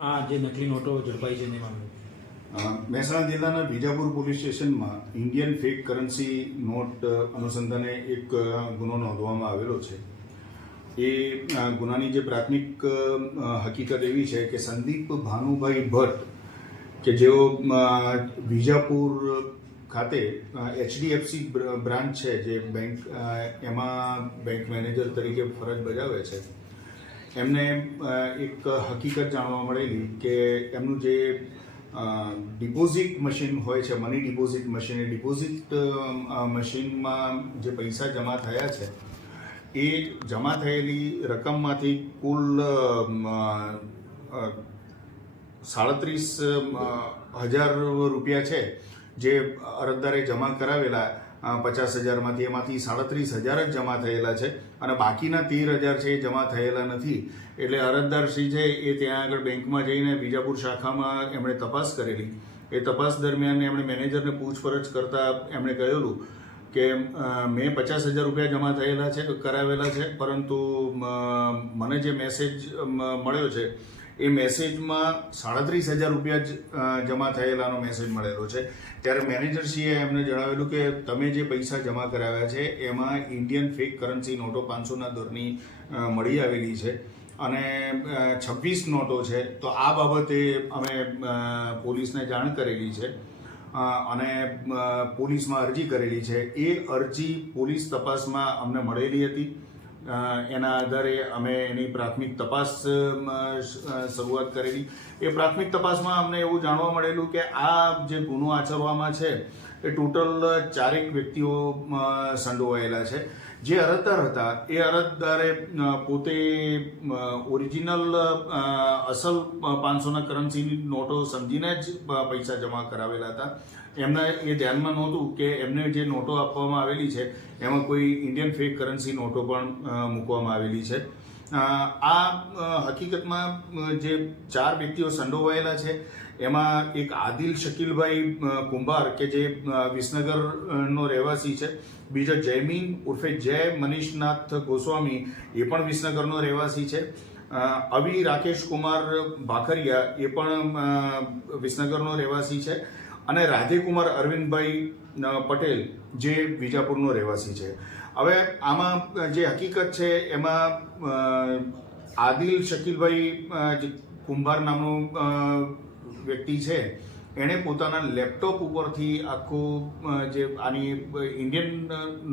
આ જે નકલી નોટો ઝડપાઈ છે એની મામલે મહેસાણા જિલ્લાના વિજાપુર પોલીસ સ્ટેશનમાં ઇન્ડિયન ફેક કરન્સી નોટ અનુસંધાને એક ગુનો નોંધવામાં આવેલો છે. એ ગુનાની જે પ્રાથમિક હકીકત એવી છે કે સંદીપ ભાનુભાઈ ભટ્ટ કે જેઓ વિજાપુર ખાતે HDFC બ્રાન્ચ છે જે બેંક એમાં બેંક મેનેજર તરીકે ફરજ બજાવે છે. એમને એક હકીકત જાણવા મળેલી કે એમનું જે ડિપોઝિટ મશીન હોય છે, મની ડિપોઝિટ મશીન, એ ડિપોઝિટ મશીનમાં જે પૈસા જમા થયા છે એ જમા થયેલી રકમમાંથી કુલ 37,000 રૂપિયા છે જે અરજદારે જમા કરાવેલા 50,000માંથી, એમાંથી 37,000 જ જમા થયેલા છે અને બાકીના 13,000 છે એ જમા થયેલા નથી. એટલે અરજદારશ્રી છે એ ત્યાં આગળ બેંકમાં જઈને વિજાપુર શાખામાં એમણે તપાસ કરેલી. એ તપાસ દરમિયાન એમણે મેનેજરને પૂછપરછ કરતા એમણે કહેલું કે મેં 50,000 રૂપિયા જમા થયેલા છે, કરાવેલા છે, પરંતુ મને જે મેસેજ મળ્યો છે એ મેસેજમાં 37,000 રૂપિયા જ જમા થયેલાનો મેસેજ મળેલો છે. ત્યારે મેનેજરશ્રીએ એમને જણાવેલું કે તમે જે પૈસા જમા કરાવ્યા છે એમાં ઇન્ડિયન ફેક કરન્સી નોટો 500ના દરની મળી આવેલી છે અને 26 નોટો છે. તો આ બાબતે અમે પોલીસને જાણ કરેલી છે અને પોલીસમાં અરજી કરેલી છે. એ અરજી પોલીસ તપાસમાં અમને મળેલી હતી. એના આધારે અમે એની પ્રાથમિક તપાસ શરૂઆત કરેલી. એ પ્રાથમિક તપાસમાં અમને એવું જાણવા મળેલું કે આ જે ગુનો આચરવામાં છે એ ટોટલ 4 વ્યક્તિઓ સંડોવાયેલા છે. જે અરજદાર હતા એ અરજદારે પોતે ઓરિજિનલ અસલ 500ના કરન્સીની નોટો સમજીને જ પૈસા જમા કરાવેલા હતા. એમને એ ધ્યાનમાં નહોતું કે એમને જે નોટો આપવામાં આવેલી છે એમાં કોઈ ઇન્ડિયન ફેક કરન્સી નોટો પણ મૂકવામાં આવેલી છે. આ હકીકતમાં જે 4 વ્યક્તિઓ સંડોવાયેલા છે એમાં એક આદિલ શકીલભાઈ કુંભાર કે જે વિસનગરનો રહેવાસી છે. બીજો જયમીન ઉર્ફે જય મનીષનાથ ગોસ્વામી, એ પણ વિસનગરનો રહેવાસી છે. અવી રાકેશ કુમાર ભાખરિયા, એ પણ વિસનગરનો રહેવાસી છે. અને રાધેકુમાર અરવિંદભાઈ પટેલ, જે વિજાપુરનો રહેવાસી છે. હવે આમાં જે હકીકત છે એમાં આદિલ શકીલભાઈ કુંભાર નામનું વ્યક્તિ છે, એણે પોતાના લેપટોપ ઉપરથી આખું જે આની ઇન્ડિયન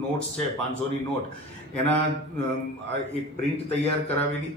નોટ્સ છે 500ની નોટ, એના એક પ્રિન્ટ તૈયાર કરાવેલી